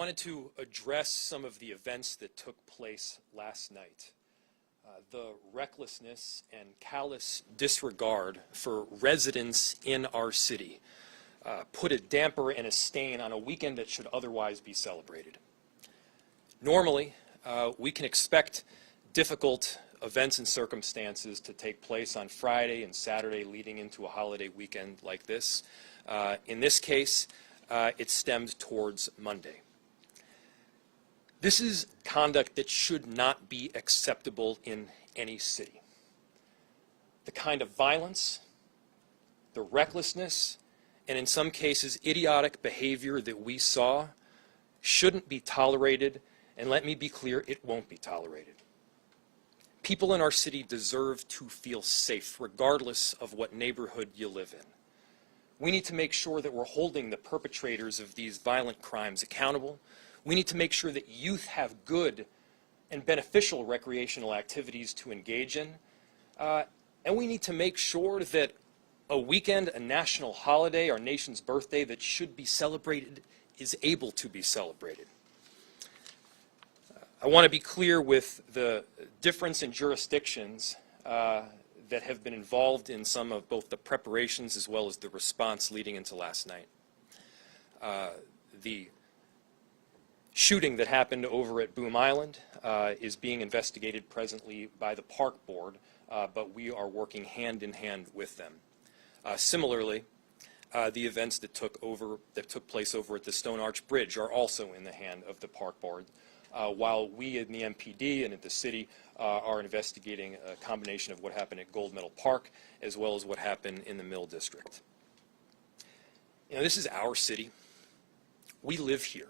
wanted to address some of the events that took place last night. The recklessness and callous disregard for residents in our city put a damper and a stain on a weekend that should otherwise be celebrated. Normally, we can expect difficult events and circumstances to take place on Friday and Saturday leading into a holiday weekend like this. In this case, it stemmed towards Monday. This is conduct that should not be acceptable in any city. The kind of violence, the recklessness, and in some cases idiotic behavior that we saw shouldn't be tolerated, and let me be clear, it won't be tolerated. People in our city deserve to feel safe regardless of what neighborhood you live in. We need to make sure that we're holding the perpetrators of these violent crimes accountable. We need to make sure that youth have good and beneficial recreational activities to engage in. And we need to make sure that a weekend, a national holiday, our nation's birthday that should be celebrated is able to be celebrated. I want to be clear with the difference in jurisdictions that have been involved in some of both the preparations as well as the response leading into last night. The shooting that happened over at Boom Island is being investigated presently by the Park Board, but we are working hand in hand with them. Similarly, the events that took place over at the Stone Arch Bridge are also in the hand of the Park Board, while we in the MPD and at the city are investigating a combination of what happened at Gold Medal Park as well as what happened in the Mill District. You know, this is our city. We live here.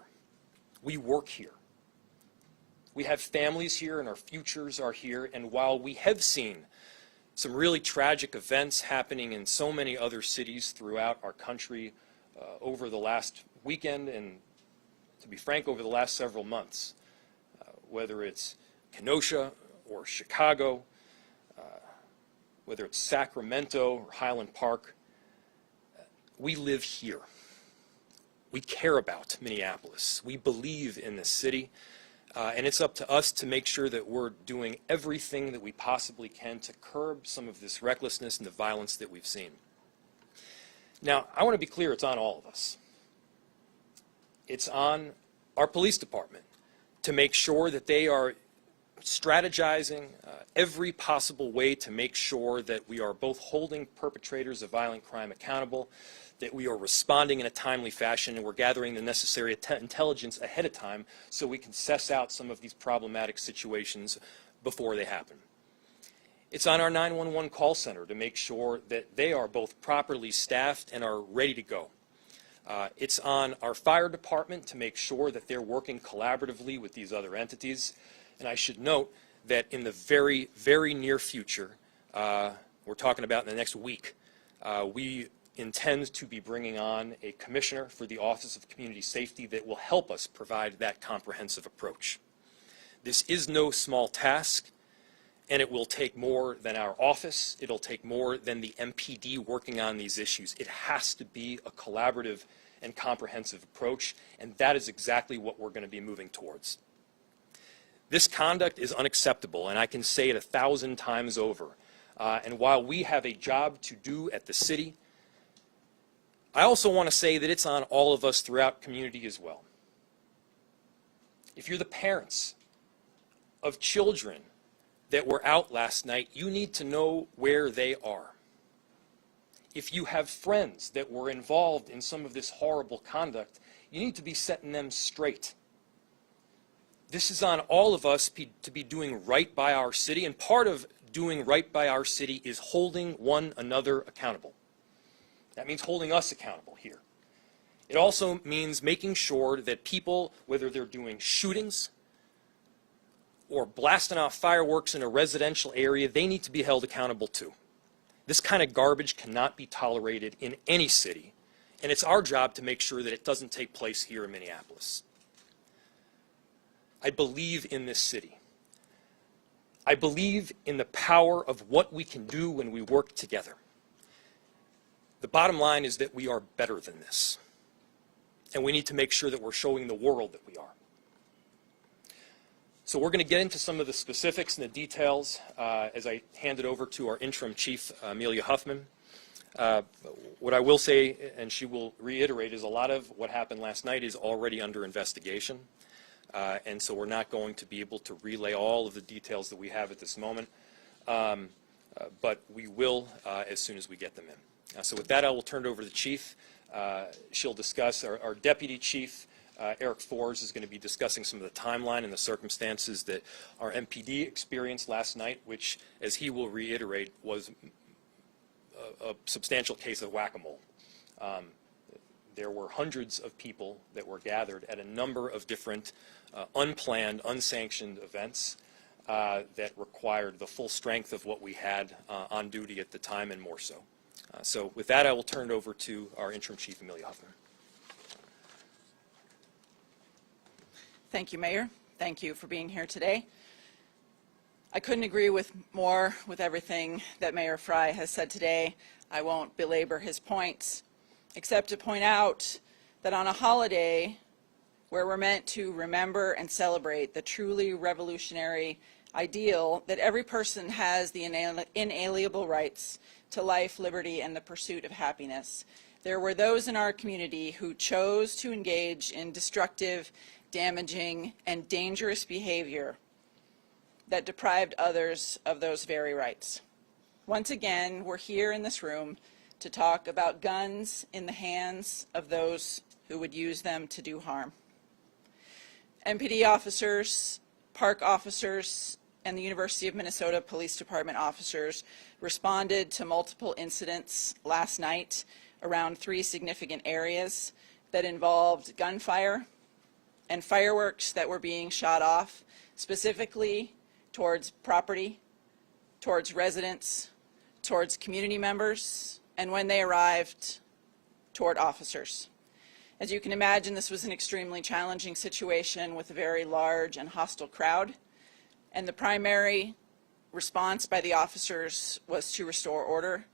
We work here. We have families here and our futures are here, and while we have seen some really tragic events happening in so many other cities throughout our country over the last weekend and, to be frank, over the last several months, whether it's Kenosha or Chicago, whether it's Sacramento or Highland Park, we live here. We care about Minneapolis. We believe in this city, and it's up to us to make sure that we're doing everything that we possibly can to curb some of this recklessness and the violence that we've seen. Now, I want to be clear, it's on all of us. It's on our police department to make sure that they are strategizing every possible way to make sure that we are both holding perpetrators of violent crime accountable, that we are responding in a timely fashion, and we're gathering the necessary intelligence ahead of time so we can suss out some of these problematic situations before they happen. It's on our 911 call center to make sure that they are both properly staffed and are ready to go. It's on our fire department to make sure that they're working collaboratively with these other entities. And I should note that in the very, very near future, we're talking about in the next week, we intend to be bringing on a commissioner for the Office of Community Safety that will help us provide that comprehensive approach. This is no small task, and it will take more than our office. It'll take more than the MPD working on these issues. It has to be a collaborative and comprehensive approach, and that is exactly what we're going to be moving towards. This conduct is unacceptable, and I can say it 1,000 times over. And while we have a job to do at the city, I also want to say that it's on all of us throughout community as well. If you're the parents of children that were out last night, you need to know where they are. If you have friends that were involved in some of this horrible conduct, you need to be setting them straight. This is on all of us to be doing right by our city, and part of doing right by our city is holding one another accountable. That means holding us accountable here. It also means making sure that people, whether they're doing shootings or blasting off fireworks in a residential area, they need to be held accountable too. This kind of garbage cannot be tolerated in any city, and it's our job to make sure that it doesn't take place here in Minneapolis. I believe in this city. I believe in the power of what we can do when we work together. The bottom line is that we are better than this. and we need to make sure that we're showing the world that we are. So we're going to get into some of the specifics and the details as I hand it over to our interim chief, Amelia Huffman. What I will say, and she will reiterate, is a lot of what happened last night is already under investigation. And so we're not going to be able to relay all of the details that we have at this moment. But we will as soon as we get them in. So with that, I will turn it over to the chief. She'll discuss, our deputy chief, Eric Forrs, is going to be discussing some of the timeline and the circumstances that our MPD experienced last night, which, as he will reiterate, was a substantial case of whack-a-mole. There were hundreds of people that were gathered at a number of different unplanned, unsanctioned events that required the full strength of what we had on duty at the time, and more so. So with that, I will turn it over to our interim chief, Amelia Huffman. Thank you, Mayor. Thank you for being here today. I couldn't agree more with everything that Mayor Frey has said today. I won't belabor his points, except to point out that on a holiday where we're meant to remember and celebrate the truly revolutionary ideal that every person has the inalienable rights to life, liberty, and the pursuit of happiness, there were those in our community who chose to engage in destructive, damaging, and dangerous behavior that deprived others of those very rights. Once again, we're here in this room to talk about guns in the hands of those who would use them to do harm. MPD officers, park officers, and the University of Minnesota Police Department officers responded to multiple incidents last night around 3 significant areas that involved gunfire and fireworks that were being shot off, specifically towards property, towards residents, towards community members, and when they arrived, toward officers. As you can imagine, this was an extremely challenging situation with a very large and hostile crowd, and the primary response by the officers was to restore order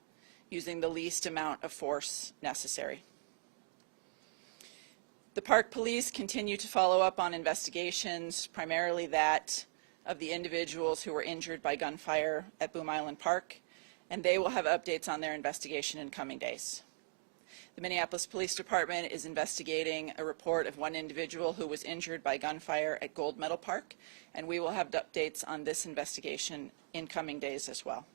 using the least amount of force necessary. The Park Police continue to follow up on investigations, primarily that of the individuals who were injured by gunfire at Boom Island Park, and they will have updates on their investigation in coming days. The Minneapolis Police Department is investigating a report of one individual who was injured by gunfire at Gold Medal Park, and we will have updates on this investigation in coming days as well.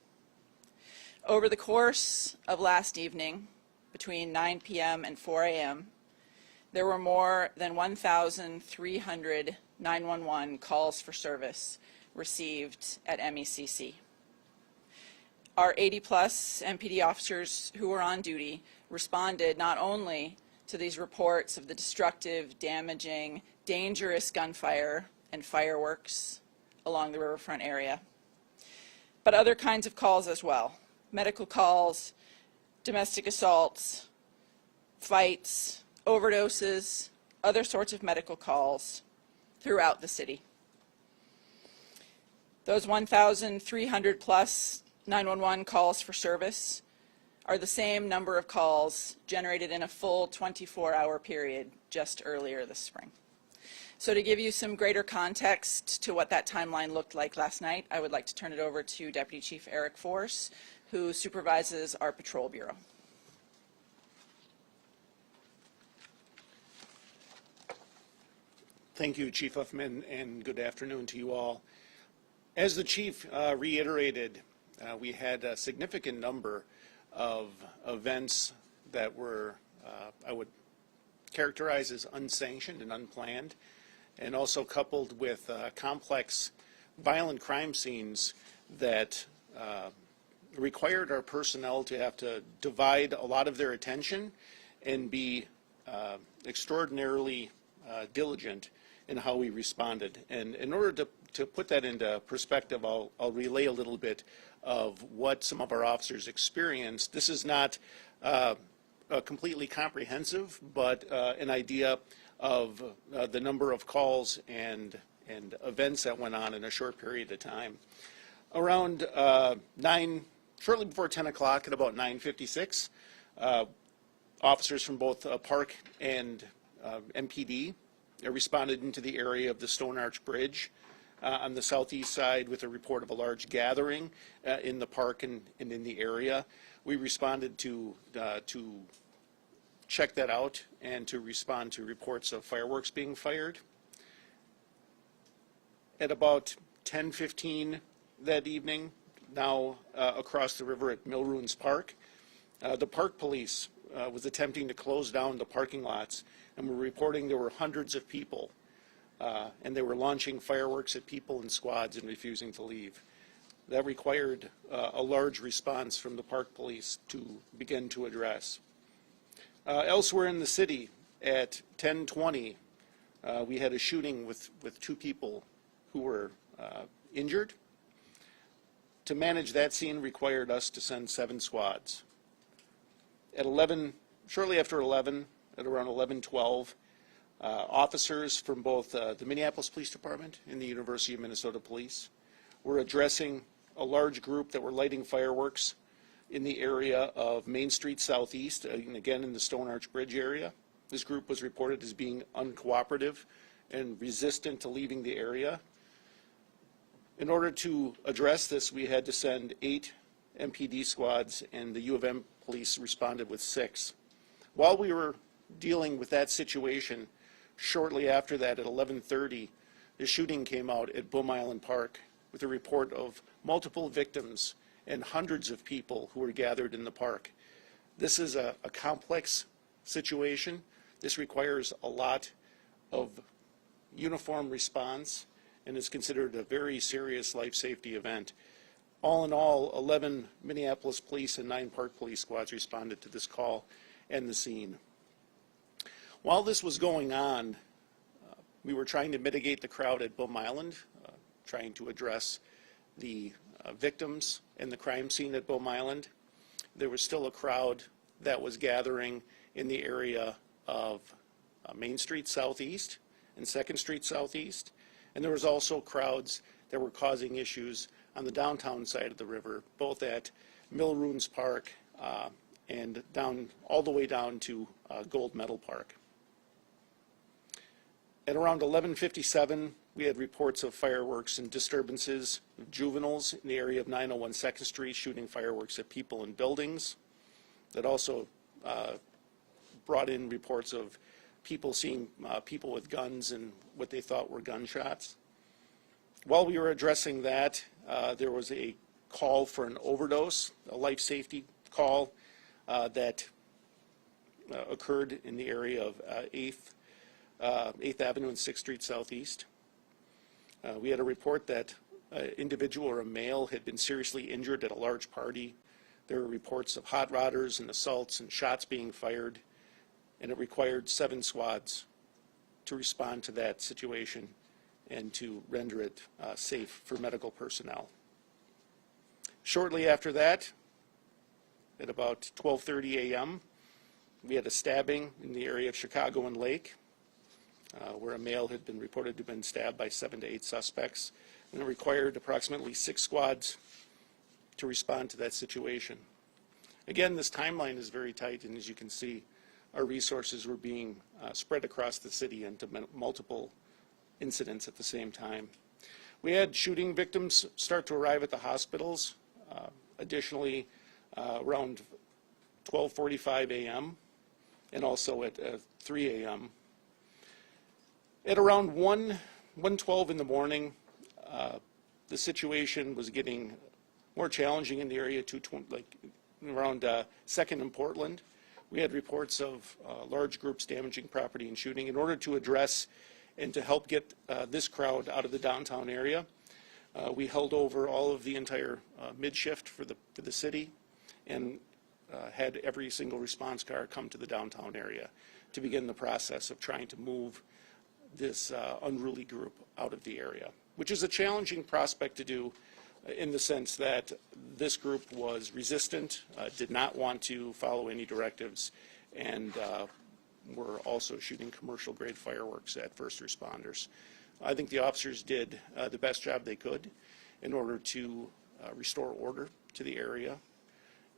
Over the course of last evening, between 9 p.m. and 4 a.m., there were more than 1,300 911 calls for service received at MECC. Our 80-plus MPD officers who were on duty responded not only to these reports of the destructive, damaging, dangerous gunfire and fireworks along the riverfront area, but other kinds of calls as well. Medical calls, domestic assaults, fights, overdoses, other sorts of medical calls throughout the city. Those 1,300 plus 911 calls for service are the same number of calls generated in a full 24-hour period just earlier this spring. So to give you some greater context to what that timeline looked like last night, I would like to turn it over to Deputy Chief Eric Forrs, who supervises our Patrol Bureau. Thank you, Chief Huffman, and good afternoon to you all. As the Chief reiterated, we had a significant number of events that were, I would characterize as unsanctioned and unplanned, and also coupled with complex violent crime scenes that required our personnel to have to divide a lot of their attention and be extraordinarily diligent in how we responded. And in order to put that into perspective, I'll relay a little bit of what some of our officers experienced. This is not completely comprehensive, but an idea of the number of calls and events that went on in a short period of time. Around shortly before 10 o'clock at about 9:56, officers from both Park and MPD responded into the area of the Stone Arch Bridge on the southeast side with a report of a large gathering in the park and in the area. We responded to check that out and to respond to reports of fireworks being fired. At about 10:15 that evening, now across the river at Mill Ruins Park, the park police was attempting to close down the parking lots and were reporting there were hundreds of people and they were launching fireworks at people in squads and refusing to leave. That required a large response from the park police to begin to address. Elsewhere in the city at 10:20, we had a shooting with two people who were injured. To manage that scene required us to send 7 squads. At 11, shortly after 11, at around 11:12, officers from both the Minneapolis Police Department and the University of Minnesota Police were addressing a large group that were lighting fireworks in the area of Main Street Southeast, and again in the Stone Arch Bridge area. This group was reported as being uncooperative and resistant to leaving the area. In order to address this, we had to send 8 MPD squads, and the U of M police responded with 6. While we were dealing with that situation, shortly after that at 11:30, the shooting came out at Boom Island Park with a report of multiple victims and hundreds of people who were gathered in the park. This is a complex situation. This requires a lot of uniform response and is considered a very serious life safety event. All in all, 11 Minneapolis police and 9 park police squads responded to this call and the scene. While this was going on, we were trying to mitigate the crowd at Boom Island, trying to address the victims and the crime scene at Boom Island. There was still a crowd that was gathering in the area of Main Street Southeast and 2nd Street Southeast. And there was also crowds that were causing issues on the downtown side of the river, both at Mill Ruins Park and down all the way down to Gold Medal Park. At around 11:57, we had reports of fireworks and disturbances of juveniles in the area of 901 2nd Street shooting fireworks at people and buildings. That also brought in reports of people seeing people with guns and what they thought were gunshots. While we were addressing that, there was a call for an overdose, a life safety call that occurred in the area of 8th Avenue and 6th Street Southeast. We had a report that an individual or a male had been seriously injured at a large party. There were reports of hot rodders and assaults and shots being fired, and it required 7 squads to respond to that situation and to render it safe for medical personnel. Shortly after that, at about 12:30 a.m., we had a stabbing in the area of Chicago and Lake, where a male had been reported to have been stabbed by 7 to 8 suspects, and it required approximately 6 squads to respond to that situation. Again, this timeline is very tight, and as you can see, our resources were being spread across the city into multiple incidents at the same time. We had shooting victims start to arrive at the hospitals. Additionally, around 12:45 a.m. and also at 3 a.m. At around 1:12 in the morning, the situation was getting more challenging in the area around 2nd and Portland. We had reports of large groups damaging property and shooting. In order to address and to help get this crowd out of the downtown area, we held over all of the entire mid-shift for the city and had every single response car come to the downtown area to begin the process of trying to move this unruly group out of the area, which is a challenging prospect to do in the sense that this group was resistant, did not want to follow any directives, and were also shooting commercial-grade fireworks at first responders. I think the officers did the best job they could in order to restore order to the area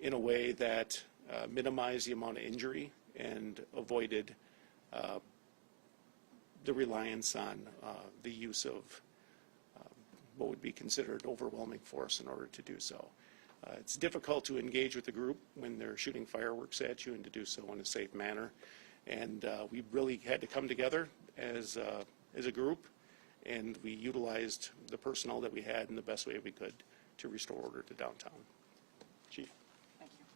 in a way that minimized the amount of injury and avoided the reliance on the use of what would be considered overwhelming force in order to do so. It's difficult to engage with the group when they're shooting fireworks at you and to do so in a safe manner. And we really had to come together as a group, and we utilized the personnel that we had in the best way we could to restore order to downtown. Chief. Thank you.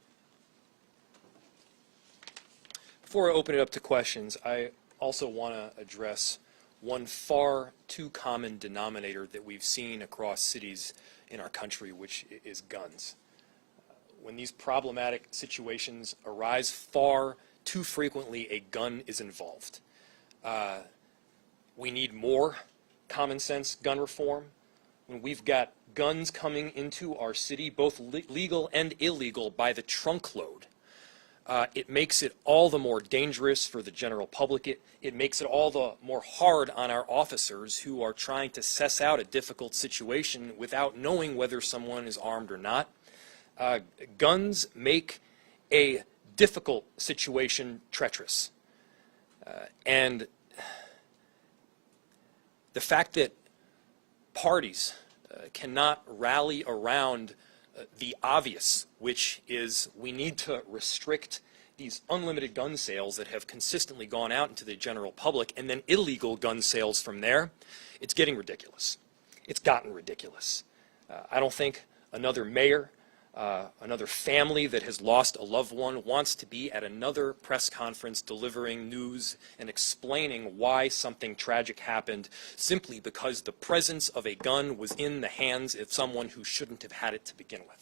Before I open it up to questions, I also want to address one far too common denominator that we've seen across cities in our country, which is guns. When these problematic situations arise, far too frequently a gun is involved. We need more common sense gun reform. When we've got guns coming into our city, both legal and illegal, by the trunkload, it makes it all the more dangerous for the general public. It makes it all the more hard on our officers who are trying to suss out a difficult situation without knowing whether someone is armed or not. Guns make a difficult situation treacherous. And the fact that parties cannot rally around the obvious, which is we need to restrict these unlimited gun sales that have consistently gone out into the general public, and then illegal gun sales from there, it's getting ridiculous. It's gotten ridiculous. I don't think another mayor, another family that has lost a loved one wants to be at another press conference delivering news and explaining why something tragic happened simply because the presence of a gun was in the hands of someone who shouldn't have had it to begin with.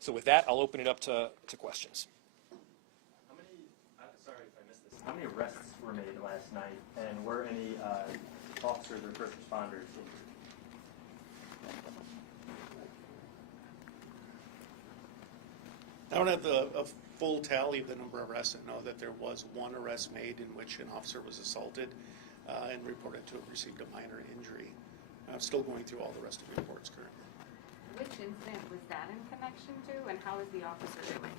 So with that, I'll open it up to questions. How many, sorry if I missed this, how many arrests were made last night, and were any officers or first responders injured? I don't have a full tally of the number of arrests. I know that there was one arrest made in which an officer was assaulted and reported to have received a minor injury. I'm still going through all the rest of the reports currently. Which incident was that in connection to, and how is the officer doing?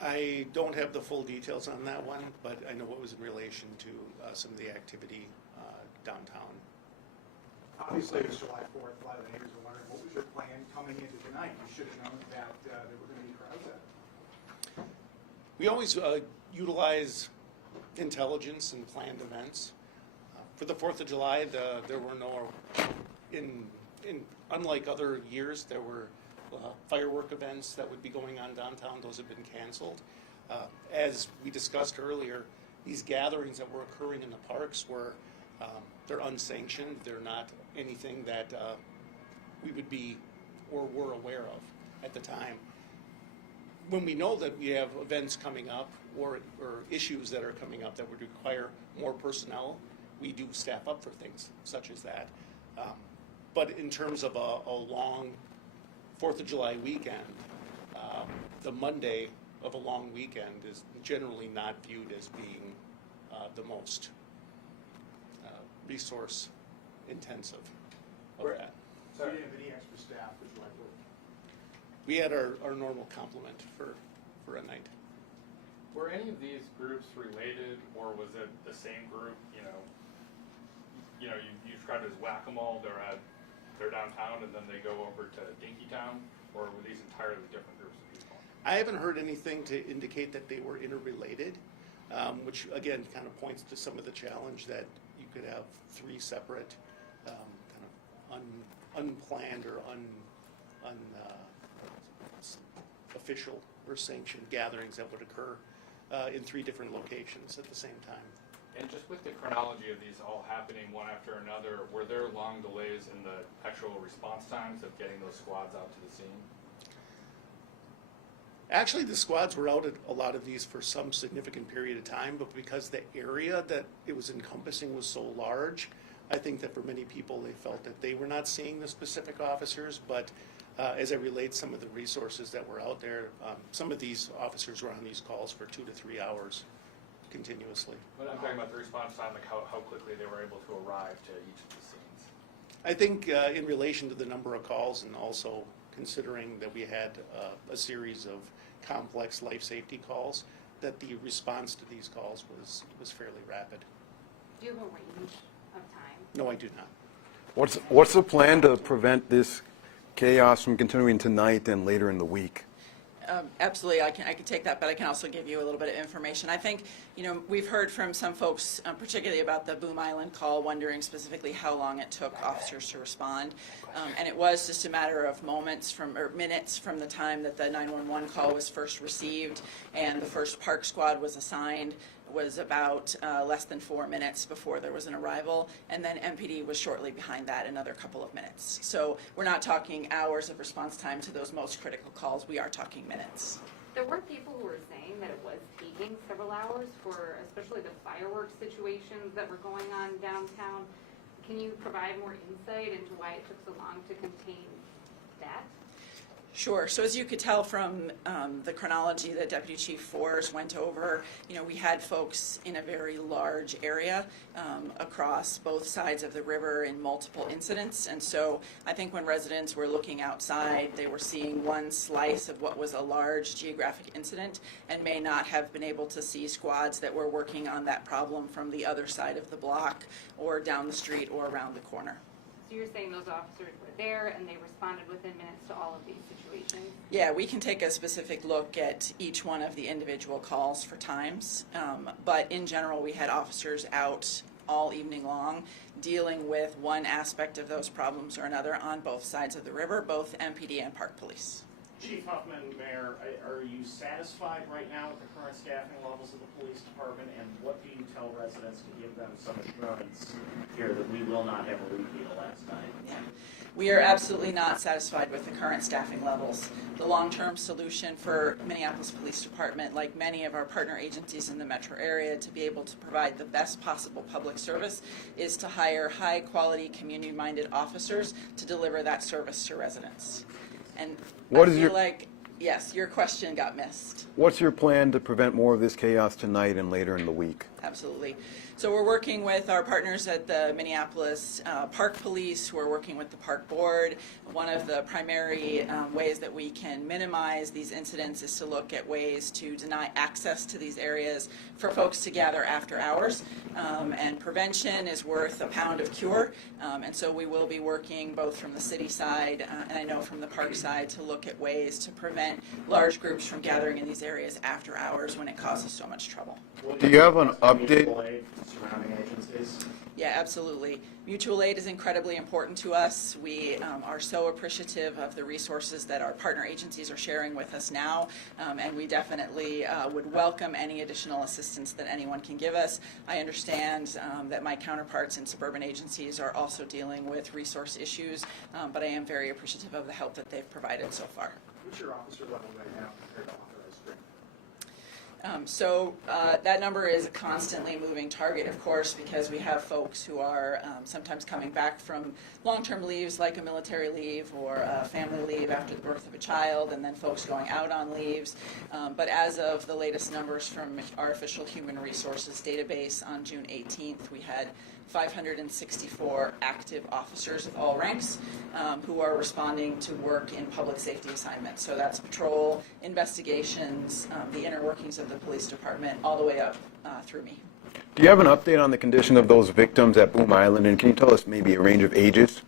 I don't have the full details on that one, but I know it was in relation to some of the activity downtown. Obviously, it's July 4th. A lot of the neighbors are wondering, what was your plan coming into tonight? You should have known that there were going to be crowds out. We always utilize intelligence and planned events. For the 4th of July, there were no, unlike other years, there were firework events that would be going on downtown. Those have been canceled. As we discussed earlier, these gatherings that were occurring in the parks were, they're unsanctioned. They're not anything that we would be or were aware of at the time. When we know that we have events coming up or issues that are coming up that would require more personnel, we do staff up for things such as that. But in terms of a long 4th of July weekend, the Monday of a long weekend is generally not viewed as being the most resource intensive of that. So you didn't have any extra staff for July 4th? We had our normal complement for a night. Were any of these groups related, or was it the same group? You described it as whack-a-mole. They're downtown, and then they go over to Dinkytown, or were these entirely different groups of people? I haven't heard anything to indicate that they were interrelated, which again kind of points to some of the challenge that you could have 3 separate kind of unplanned or official or sanctioned gatherings that would occur in 3 different locations at the same time. And just with the chronology of these all happening one after another, were there long delays in the actual response times of getting those squads out to the scene? Actually, the squads were out at a lot of these for some significant period of time, but because the area that it was encompassing was so large, I think that for many people, they felt that they were not seeing the specific officers, but as it relates some of the resources that were out there, some of these officers were on these calls for 2 to 3 hours continuously. But I'm talking about the response time, like how quickly they were able to arrive to each of the scenes. I think in relation to the number of calls and also considering that we had a series of complex life safety calls, that the response to these calls was fairly rapid. Do you have a range of time? No, I do not. What's the plan to prevent this chaos from continuing tonight and later in the week? Absolutely, I can take that, but I can also give you a little bit of information. I think, we've heard from some folks, particularly about the Boom Island call, wondering specifically how long it took officers to respond. And it was just a matter of minutes from the time that the 911 call was first received and the first park squad was assigned. Was about less than 4 minutes before there was an arrival, and then MPD was shortly behind that, another couple of minutes. So we're not talking hours of response time to those most critical calls. We are talking minutes. There were people who were saying that it was taking several hours for especially the fireworks situations that were going on downtown. Can you provide more insight into why it took so long to contain that? Sure. So as you could tell from the chronology that Deputy Chief Forrs went over, we had folks in a very large area across both sides of the river in multiple incidents. And so I think when residents were looking outside, they were seeing one slice of what was a large geographic incident and may not have been able to see squads that were working on that problem from the other side of the block or down the street or around the corner. So you're saying those officers were there and they responded within minutes to all of these situations? Yeah, we can take a specific look at each one of the individual calls for times, but in general, we had officers out all evening long dealing with one aspect of those problems or another on both sides of the river, both MPD and Park Police. Chief Huffman, Mayor, are you satisfied right now with the current staffing levels of the police department, and what do you tell residents to give them some assurance here that we will not have a repeat of last night? Yeah. We are absolutely not satisfied with the current staffing levels. The long-term solution for Minneapolis Police Department, like many of our partner agencies in the metro area, to be able to provide the best possible public service is to hire high-quality, community-minded officers to deliver that service to residents. And yes, your question got missed. What's your plan to prevent more of this chaos tonight and later in the week? Absolutely. So we're working with our partners at the Minneapolis Park Police. We're working with the Park Board. One of the primary ways that we can minimize these incidents is to look at ways to deny access to these areas for folks to gather after hours. And prevention is worth a pound of cure. And so we will be working both from the city side and I know from the park side to look at ways to prevent large groups from gathering in these areas after hours when it causes so much trouble. Do you have an update? Mutual aid surrounding agencies? Yeah, absolutely. Mutual aid is incredibly important to us. We are so appreciative of the resources that our partner agencies are sharing with us now, and we definitely would welcome any additional assistance that anyone can give us. I understand that my counterparts in suburban agencies are also dealing with resource issues, but I am very appreciative of the help that they've provided so far. What's your officer level right now compared to authorized strength? So that number is a constantly moving target, of course, because we have folks who are sometimes coming back from long-term leaves like a military leave or a family leave after the birth of a child, and then folks going out on leaves. But as of the latest numbers from our official human resources database on June 18th, we had 564 active officers of all ranks who are responding to work in public safety assignments. So that's patrol, investigations, the inner workings of the police department, all the way up through me. Do you have an update on the condition of those victims at Boom Island, and can you tell us maybe a range of ages?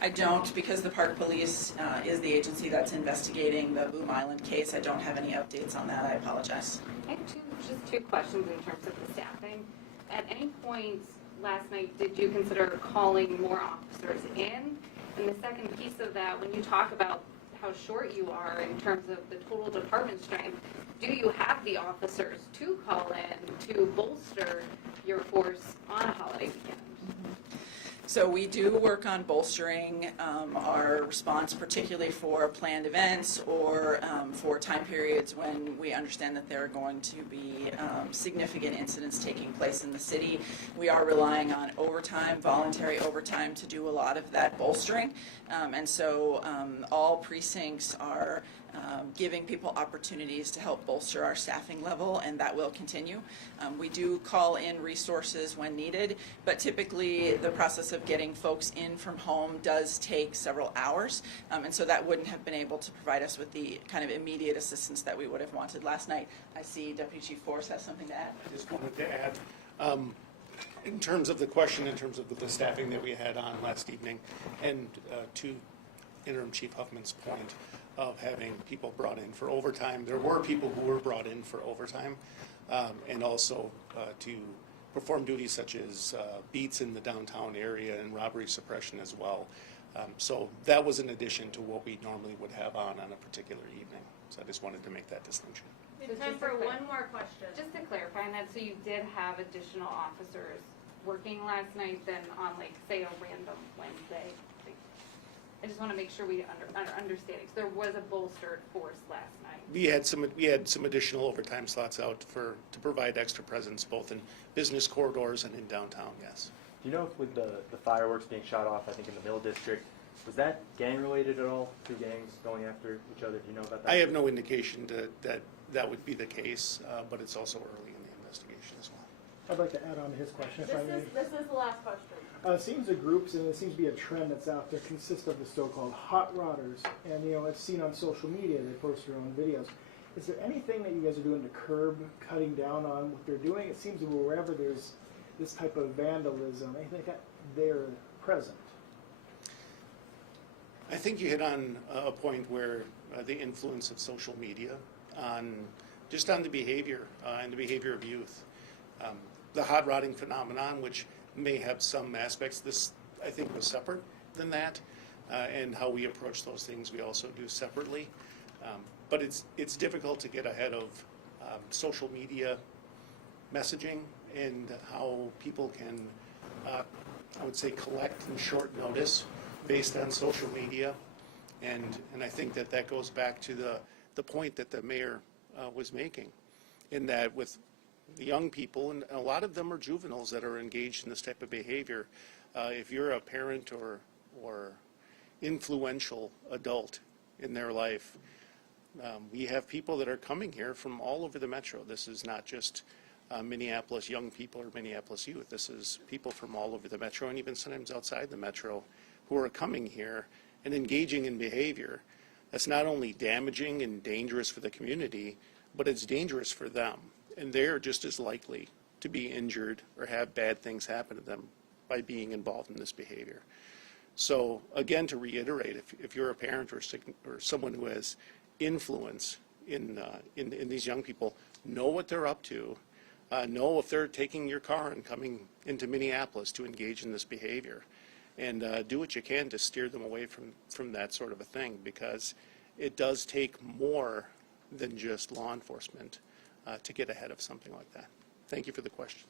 I don't, because the Park Police is the agency that's investigating the Boom Island case. I don't have any updates on that. I apologize. I have just two questions in terms of the staffing. At any point last night, did you consider calling more officers in? And the second piece of that, when you talk about how short you are in terms of the total department strength, do you have the officers to call in to bolster your force on a holiday weekend? So we do work on bolstering our response, particularly for planned events or for time periods when we understand that there are going to be significant incidents taking place in the city. We are relying on overtime, voluntary overtime, to do a lot of that bolstering. And so all precincts are giving people opportunities to help bolster our staffing level, and that will continue. We do call in resources when needed, but typically the process of getting folks in from home does take several hours, and so that wouldn't have been able to provide us with the kind of immediate assistance that we would have wanted last night. I see Deputy Chief Forrest has something to add. I just wanted to add, in terms of the question, in terms of the staffing that we had on last evening, and to Interim Chief Huffman's point of having people brought in for overtime, there were people who were brought in for overtime, and also to perform duties such as beats in the downtown area and robbery suppression as well. So that was in addition to what we normally would have on a particular evening. So I just wanted to make that distinction. So Time for one more question. Just to clarify on that, so you did have additional officers working last night than on, like, say, a random Wednesday? Like, I just want to make sure we understanding. So there was a bolstered force last night. We had some additional overtime slots out to provide extra presence both in business corridors and in downtown, yes. Do you know if with the fireworks being shot off, I think in the Mill District, was that gang related at all? Two gangs going after each other? Do you know about that? I have no indication that would be the case, but it's also early in the investigation as well. I'd like to add on to his question, if I may. This is the last question. It seems the groups, and it seems to be a trend that's out there, consist of the so-called hot rodders. And, you know, it's seen on social media, they post their own videos. Is there anything that you guys are doing to curb cutting down on what they're doing? It seems that wherever there's this type of vandalism, I think that they're present. I think you hit on a point where the influence of social media on the behavior and the behavior of youth. The hot rodding phenomenon, which may have some aspects, this I think was separate than that, and how we approach those things we also do separately. But it's difficult to get ahead of social media messaging and how people can, I would say, collect in short notice based on social media. And I think that goes back to the point that the mayor was making, in that with the young people, and a lot of them are juveniles that are engaged in this type of behavior. If you're a parent or influential adult in their life, we have people that are coming here from all over the metro. This is not just Minneapolis young people or Minneapolis youth. This is people from all over the metro, and even sometimes outside the metro, who are coming here and engaging in behavior that's not only damaging and dangerous for the community, but it's dangerous for them. And they're just as likely to be injured or have bad things happen to them by being involved in this behavior. So again, to reiterate, if you're a parent or someone who has influence in these young people, know what they're up to, know if they're taking your car and coming into Minneapolis to engage in this behavior, and do what you can to steer them away from that sort of a thing, because it does take more than just law enforcement to get ahead of something like that. Thank you for the question.